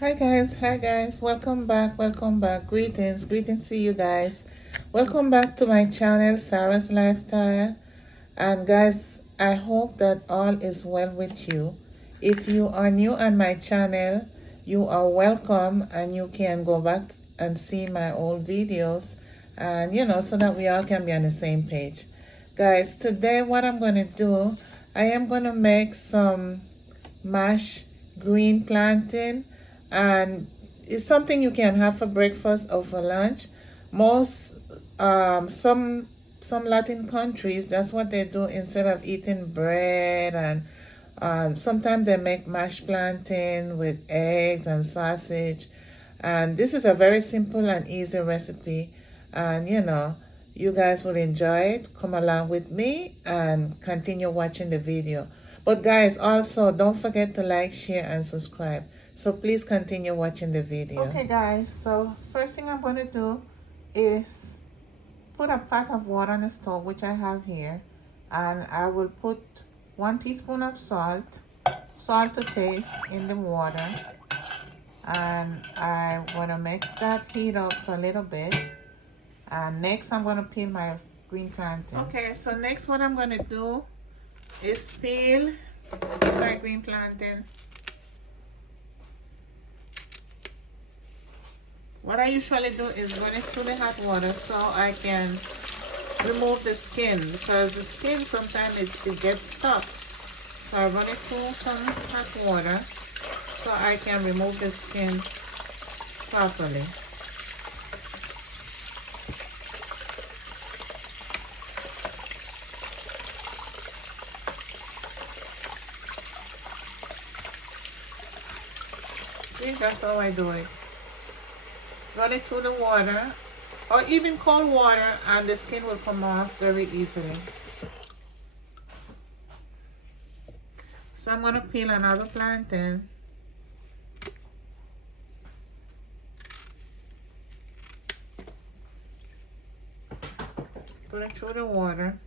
Hi guys, welcome back, greetings to you guys. Welcome back to my channel, Sarah's Lifestyle. And guys, I hope that all is well with you. If you are new on my channel, you are welcome, and you can go back and see my old videos, and so that we all can be on the same page. Guys, today what I'm going to do, I am going to make some mashed green plantain, and it's something you can have for breakfast or for lunch. Most some Latin countries, that's what they do instead of eating bread. And sometimes they make mashed plantain with eggs and sausage. And this is a very simple and easy recipe, and you guys will enjoy it. Come along with me and continue watching the video. But guys, also don't forget to like, share, and subscribe. So please continue watching the video. Okay guys, so first thing I'm going to do is put a pot of water on the stove, which I have here. And I will put 1 teaspoon of salt to taste in the water. And I want to make that heat up for a little bit. And next I'm going to peel my green plantain. Okay, so next what I'm going to do is peel my green plantain. What I usually do is run it through the hot water so I can remove the skin, because the skin sometimes it gets stuck. So I run it through some hot water so I can remove the skin properly. See, that's how I do it. Run it through the water, or even cold water, and the skin will come off very easily. So I'm going to peel another plantain. Put it through the water.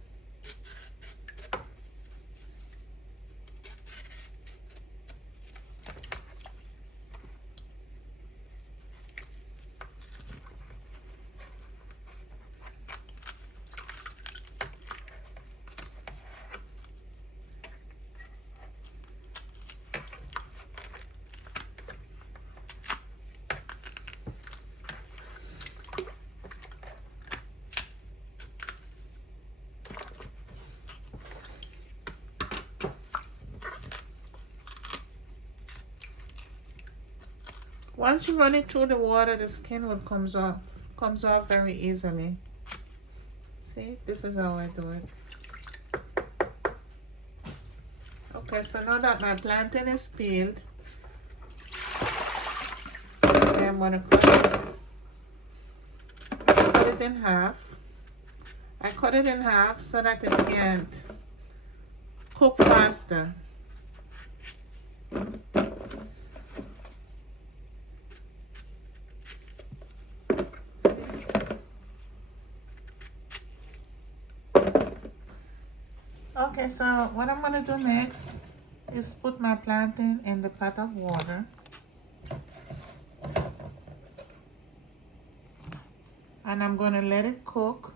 Once you run it through the water, the skin will comes off very easily. See, this is how I do it. Okay, so now that my plantain is peeled, okay, I'm gonna cut it in half. I cut it in half so that it can cook faster. Okay, so what I'm going to do next is put my plantain in the pot of water. And I'm going to let it cook.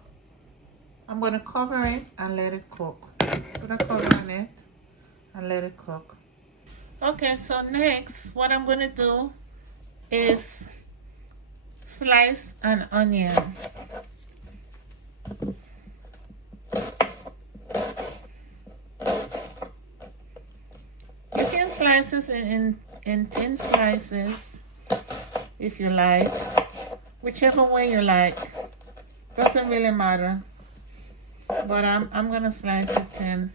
I'm going to cover it and let it cook. Put a cover on it and let it cook. Okay, so next what I'm going to do is slice an onion. Slices in thin slices if you like, whichever way you like, doesn't really matter, but I'm gonna slice it thin.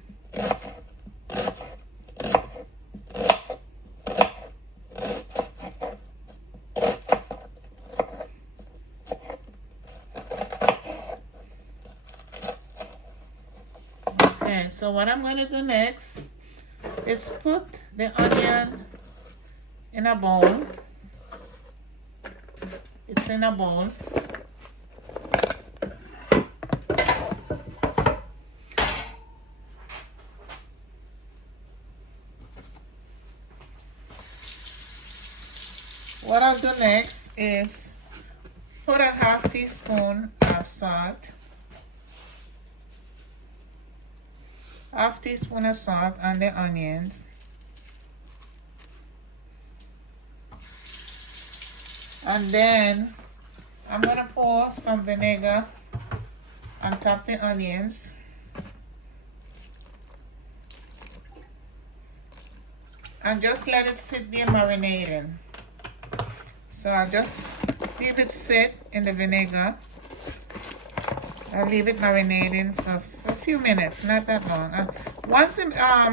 Okay, so what I'm gonna do next is put the onion in a bowl. It's in a bowl. What I'll do next is put a half teaspoon of salt, half teaspoon of salt on the onions. And then I'm gonna pour some vinegar on top the onions. And just let it sit there marinating. So I'll just leave it sit in the vinegar. I'll leave it marinating for a few minutes, not that long. Once the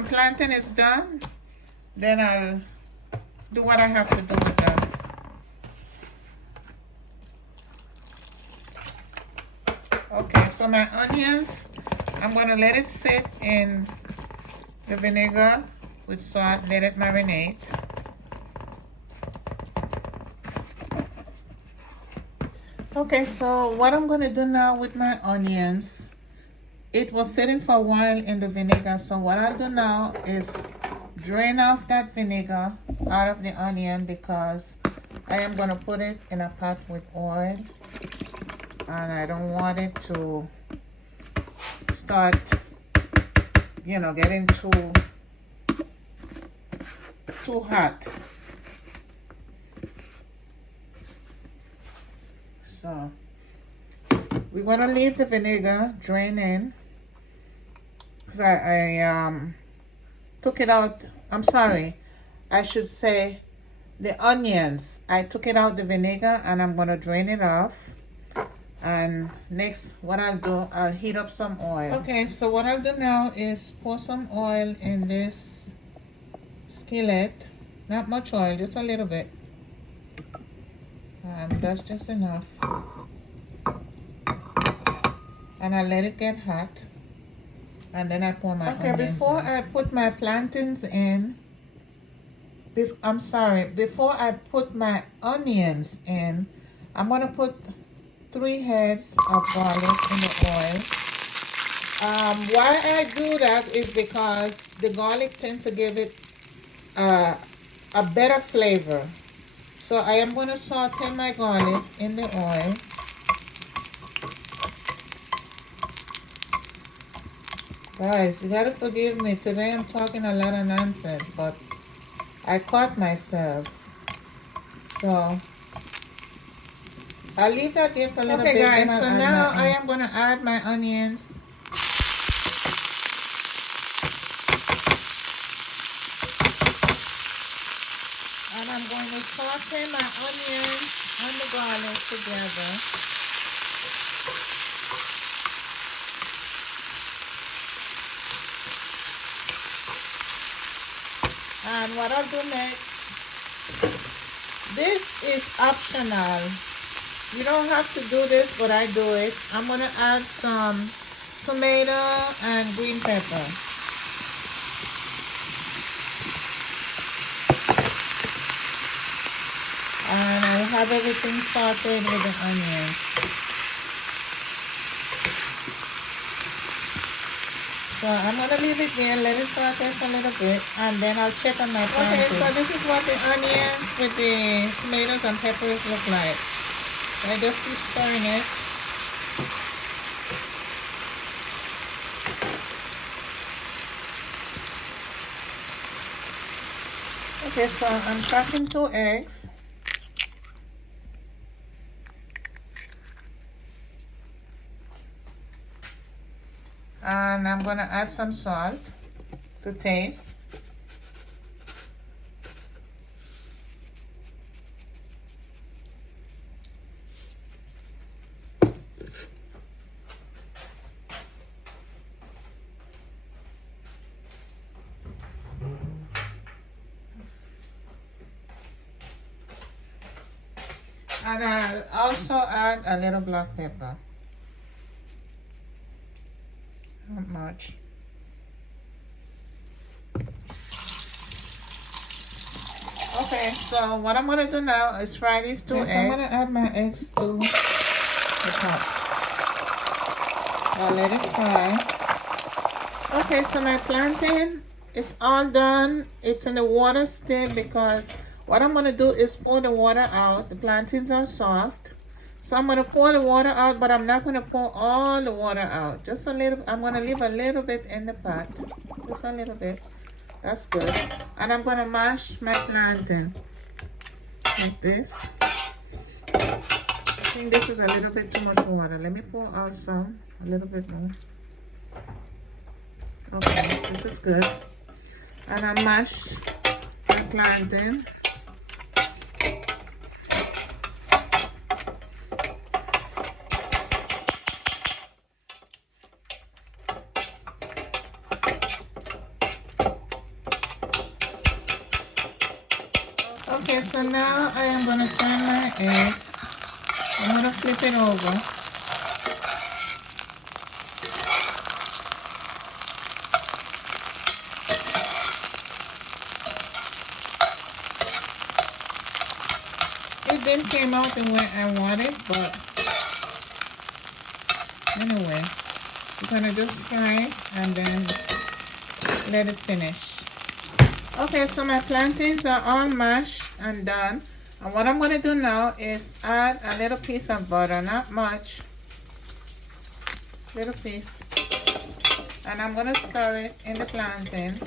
plantain is done, then I'll do what I have to do with them. Okay, so my onions, I'm going to let it sit in the vinegar with salt, let it marinate. Okay, so what I'm going to do now with my onions, it was sitting for a while in the vinegar, so what I'll do now is drain off that vinegar out of the onion because I am going to put it in a pot with oil. And I don't want it to start, you know, getting too hot. So we're gonna leave the vinegar drain in because I took it out. I'm sorry, I should say the onions. I took it out the vinegar and I'm gonna drain it off. And next, what I'll do, I'll heat up some oil. Okay, so what I'll do now is pour some oil in this skillet. Not much oil, just a little bit. That's just enough. And I'll let it get hot. And then I pour my onions in. Before I put my plantains in, before I put my onions in, I'm going to put 3 heads of garlic in the oil. Why I do that is because the garlic tends to give it a better flavor. So I am going to saute my garlic in the oil. Guys, you gotta forgive me. Today I'm talking a lot of nonsense, but I caught myself. So I'll leave that there for a little bit. Okay guys, so now I am going to add my onions. And I'm going to saute my onions and the garlic together. And what I'll do next, this is optional. You don't have to do this, but I do it. I'm going to add some tomato and green pepper. And I'll have everything sauteed with the onions. So I'm going to leave it there, let it saute for a little bit, and then I'll check on my plantain. Okay, so this is what the onions with the tomatoes and peppers look like. I just keep stirring it. Okay, so I'm cracking 2 eggs. And I'm going to add some salt to taste. And I'll also add a little black pepper. Not much. Okay, so what I'm going to do now is fry these 2 eggs. So I'm going to add my eggs to the top. I'll let it fry. Okay, so my plantain is all done. It's in the water still because What I'm going to do is pour the water out. The plantains are soft. So I'm going to pour the water out, but I'm not going to pour all the water out. Just a little. I'm going to leave a little bit in the pot. Just a little bit. That's good. And I'm going to mash my plantain like this. I think this is a little bit too much water. Let me pour out some. A little bit more. Okay, this is good. And I mash my plantain. Okay, so now I am going to turn my eggs. I'm going to flip it over. It didn't came out the way I wanted, but anyway, we're going to just fry it and then let it finish. Okay, so my plantains are all mashed and done. And what I'm going to do now is add a little piece of butter, not much. Little piece. And I'm going to stir it in the plantain.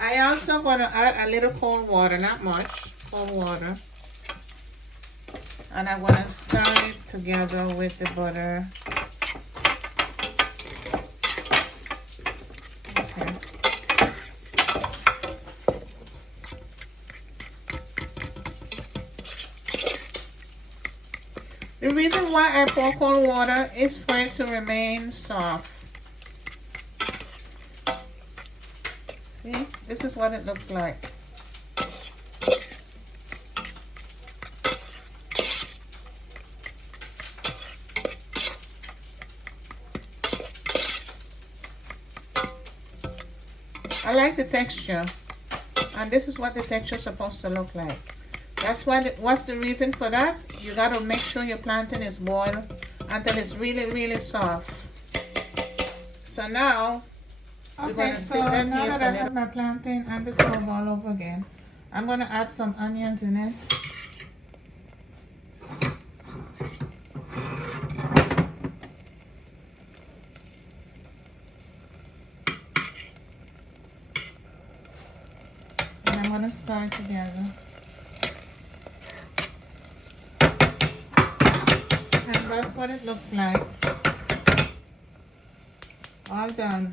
I also going to add a little cold water, not much, cold water. And I'm going to stir it together with the butter. Okay. The reason why I pour cold water is for it to remain soft. See, this is what it looks like. I like the texture, and this is what the texture is supposed to look like. That's what's the reason for that? You got to make sure your plantain is boiled until it's really, really soft. So now, we're going to sit down here. Now that I have my plantain and the stove all over again, I'm going to add some onions in it. I'm going to stir it together. And that's what it looks like. All done.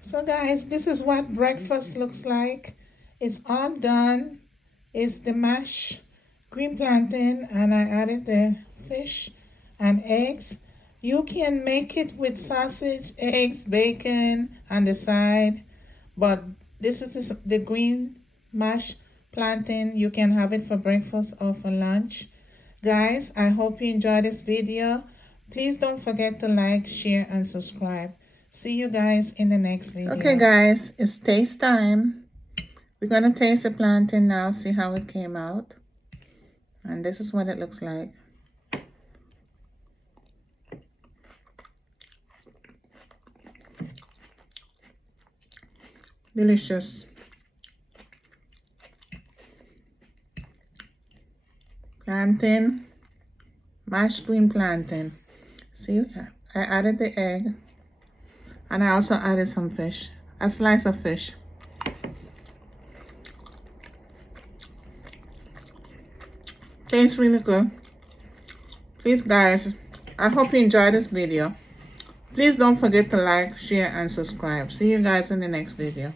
So guys, this is what breakfast looks like. It's all done. It's the mashed green plantain, and I added the fish and eggs. You can make it with sausage, eggs, bacon on the side, but this is the green mashed plantain. You can have it for breakfast or for lunch. Guys, I hope you enjoyed this video. Please don't forget to like, share, and subscribe. See you guys in the next video. Okay, guys, it's taste time. We're going to taste the plantain now, see how it came out. And this is what it looks like. Delicious. Plantain, mashed green plantain. See, I added the egg, and I also added some fish, a slice of fish. Tastes really good. Please guys, I hope you enjoyed this video. Please don't forget to like, share, and subscribe. See you guys in the next video.